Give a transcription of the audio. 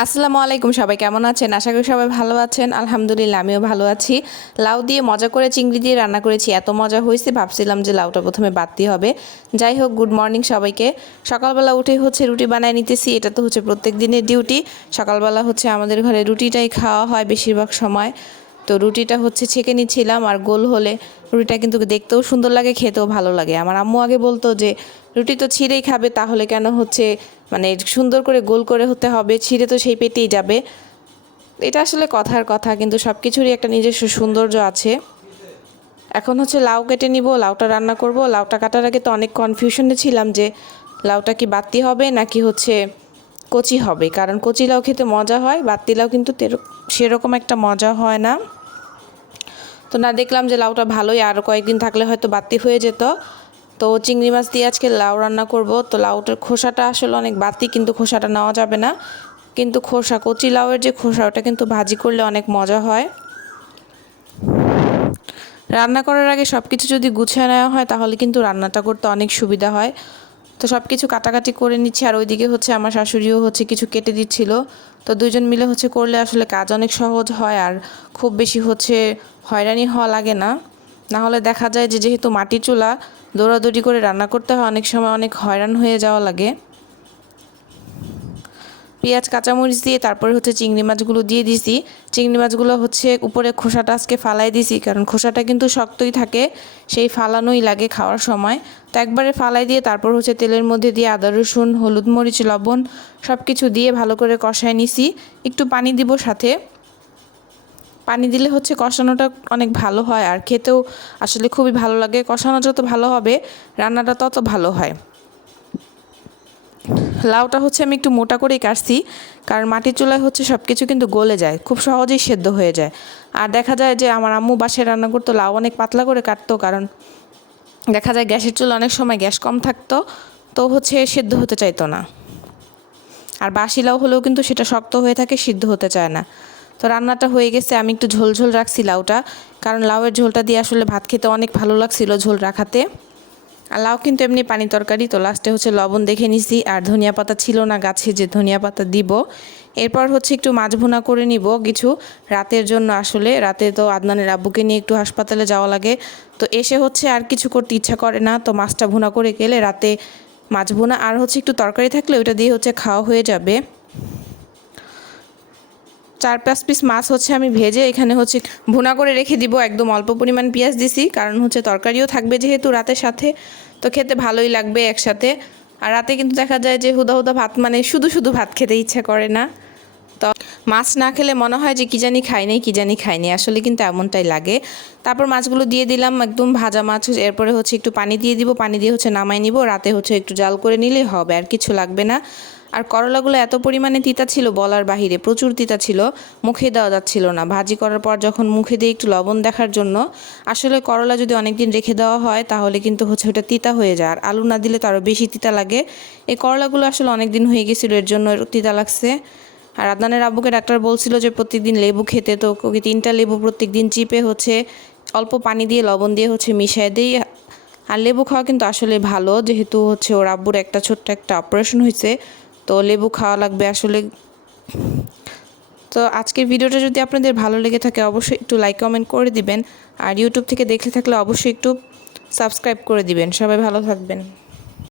আসসালামু আলাইকুম, সবাই কেমন আছেন? আশা করি সবাই ভালো আছেন। আলহামদুলিল্লাহ, আমিও ভালো আছি। লাউ দিয়ে মজা করে চিংড়ি দিয়ে রান্না করেছি, এত মজা হয়েছে, ভাবছিলাম যে লাউটা প্রথমে বাড়তি হবে। যাই হোক গুড মর্নিং সবাইকে। সকালবেলা উঠে হচ্ছে রুটি বানায় নিতেছি, এটা তো হচ্ছে প্রত্যেক দিনের ডিউটি সকালবেলা হচ্ছে আমাদের ঘরে রুটিটাই খাওয়া হয় বেশিরভাগ সময়। তো রুটিটা হচ্ছে ছেঁকে নিচ্ছিলাম আর গোল হলে রুটিটা কিন্তু দেখতেও সুন্দর লাগে, খেতেও ভালো লাগে। আমার আম্মু আগে বলতো যে, রুটি তো ছিঁড়েই খাবে, তাহলে কেন হচ্ছে মানে সুন্দর করে গোল করে হতে হবে, ছিঁড়ে তো সেই পেটেই যাবে। এটা আসলে কথার কথা, কিন্তু সব কিছুরই একটা নিজস্ব সৌন্দর্য আছে। এখন হচ্ছে লাউ কেটে নিব, লাউটা রান্না করব। লাউটা কাটার আগে তো অনেক কনফিউশনে ছিলাম যে, লাউটা কি বাতি হবে নাকি হচ্ছে কচি হবে? কারণ কচি লাউ খেতে মজা হয়, বাতি লাউ কিন্তু সেরকম একটা মজা হয় না। তো না দেখলাম যে লাউটা ভালোই, আর কয়েকদিন থাকলে হয়তো বাতি হয়ে যেত। তো চিংড়ি মাছ দিয়ে আজকে লাউ রান্না করব। তো লাউটার খোসাটা আসলে অনেক বাতি, কিন্তু খোসাটা নেওয়া যাবে না। কিন্তু খোসা, কচি লাউয়ের যে খোসা, ওটা কিন্তু ভাজি করলে অনেক মজা হয়। রান্না করার আগে সব কিছু যদি গুছিয়ে নেওয়া হয়, তাহলে কিন্তু রান্নাটা করতে অনেক সুবিধা হয়। তো সব কিছু কাটাকাটি করে নিচ্ছি, আর ওইদিকে হচ্ছে আমার শাশুড়িও হচ্ছে কিছু কেটে দিচ্ছিল। তো দুজন মিলে হচ্ছে করলে আসলে কাজ অনেক সহজ হয়, আর খুব বেশি হচ্ছে হয়রানি হওয়া লাগে না। না হলে দেখা যায় যে যেহেতু মাটি চুলা দৌড়াদৌড়ি করে রান্না করতে হয়, অনেক সময় অনেক হয়রান হয়ে যাওয়া লাগে। পেঁয়াজ, কাঁচামরিচ দিয়ে তারপরে হচ্ছে চিংড়ি মাছগুলো দিয়ে দিছি। চিংড়ি মাছগুলো হচ্ছে উপরে খোসাটা আজকে ফালাই দিছি, কারণ খোসাটা কিন্তু শক্তই থাকে, সেই ফালানোই লাগে খাওয়ার সময়। তো একবারে ফালাই দিয়ে তারপর হচ্ছে তেলের মধ্যে দিয়ে আদা, রসুন, হলুদ মরিচ, লবণ সব কিছু দিয়ে ভালো করে কষায় নিছি। একটু পানি দিব সাথে। পানি দিলে হচ্ছে কষানোটা অনেক ভালো হয়, আর খেতেও আসলে খুবই ভালো লাগে। কষানো যত ভালো হবে, রান্নাটা তত ভালো হয়। লাউটা হচ্ছে আমি একটু মোটা করেই কাটছি, কারণ মাটির চুলায় হচ্ছে সব কিছু কিন্তু গলে যায়, খুব সহজেই সেদ্ধ হয়ে যায়। আর দেখা যায় যে আমার আম্মু বাসায় রান্না করতো, লাউ অনেক পাতলা করে কাটতো, কারণ দেখা যায় গ্যাসের চুলা অনেক সময় গ্যাস কম থাকতো, তো হচ্ছে সেদ্ধ হতে চাইতো না। আর বাসি লাউ হলেও কিন্তু সেটা শক্ত হয়ে থাকে, সিদ্ধ হতে চায় না। তো রান্নাটা হয়ে গেছে, আমি একটু ঝোল ঝোল রাখছি লাউটা, কারণ লাউয়ের ঝোলটা দিয়ে আসলে ভাত খেতে অনেক ভালো লাগছিল ঝোল রাখাতে। আর লাউ কিন্তু এমনি পানি তরকারি। তো লাস্টে হচ্ছে লবণ দেখে নিছি। আর ধনিয়া পাতা ছিল না গাছে যে ধনিয়া পাতা দিব। এরপর হচ্ছে একটু মাছ ভুনা করে নিব কিছু। রাতের জন্য আসলে। রাতে তো আদনানের আব্বুকে নিয়ে একটু হাসপাতালে যাওয়া লাগে। তো এসে হচ্ছে আর কিছু করতে ইচ্ছা করে না। তো মাছটা ভুনা করে গেলে রাতে মাছ ভুনা। আর হচ্ছে একটু তরকারি থাকলে ওইটা দিয়ে হচ্ছে খাওয়া হয়ে যাবে। চার পাঁচ পিস মাছ হচ্ছে আমি ভেজে এখানে হচ্ছে ভুনা করে রেখে দিব, একদম অল্প পরিমাণ পেঁয়াজ দিছি, কারণ হচ্ছে তরকারিও থাকবে যেহেতু রাতের সাথে, তো খেতে ভালোই লাগবে একসাথে। আর রাতে কিন্তু দেখা যায় যে হুদা হুদা ভাত মানে শুধু শুধু ভাত খেতে ইচ্ছা করে না। তো মাছ না খেলে মনে হয় যে কি জানি খাই নাই, কি জানি খাই খাইনি আসলে কিন্তু এমনটাই লাগে। তারপর মাছগুলো দিয়ে দিলাম একদম ভাজা মাছ, এরপরে হচ্ছে একটু পানি দিয়ে দিব, পানি দিয়ে হচ্ছে নামাই নিব, রাতে হচ্ছে একটু জাল করে নিলেই হবে, আর কিছু লাগবে না। আর করলাগুলো এত পরিমাণে তিতা ছিল বলার বাহিরে, প্রচুর তিতা ছিল, মুখে দেওয়া যাচ্ছিল না। ভাজি করার পর যখন মুখে দিয়ে একটু লবণ দেখার জন্য, আসলে করলা যদি অনেকদিন রেখে দেওয়া হয়, তাহলে কিন্তু হচ্ছে ওটা তিতা হয়ে যায়। আর আলু না দিলে তো আরও বেশি তিতা লাগে। এই করলাগুলো আসলে অনেক দিন হয়ে গেছিল, এর জন্য তিতা লাগছে। আর আদনানের আব্বুকে ডাক্তার বলছিল যে, প্রত্যেকদিন লেবু খেতে তো ওকে তিনটা লেবু প্রত্যেকদিন চিপে হচ্ছে অল্প পানি দিয়ে লবণ দিয়ে হচ্ছে মিশিয়ে দিই। আর লেবু খাওয়া কিন্তু আসলে ভালো, যেহেতু হচ্ছে ওর আব্বুর একটা ছোট্ট একটা অপারেশন হয়েছে। তো লেবু খাওয়া লাগবে আসলে। তো আজকের ভিডিওটা যদি আপনাদের ভালো লেগে থাকে, অবশ্যই একটু লাইক কমেন্ট করে দিবেন। আর ইউটিউব থেকে দেখলে থাকলে অবশ্যই একটু সাবস্ক্রাইব করে দিবেন। সবাই ভালো থাকবেন।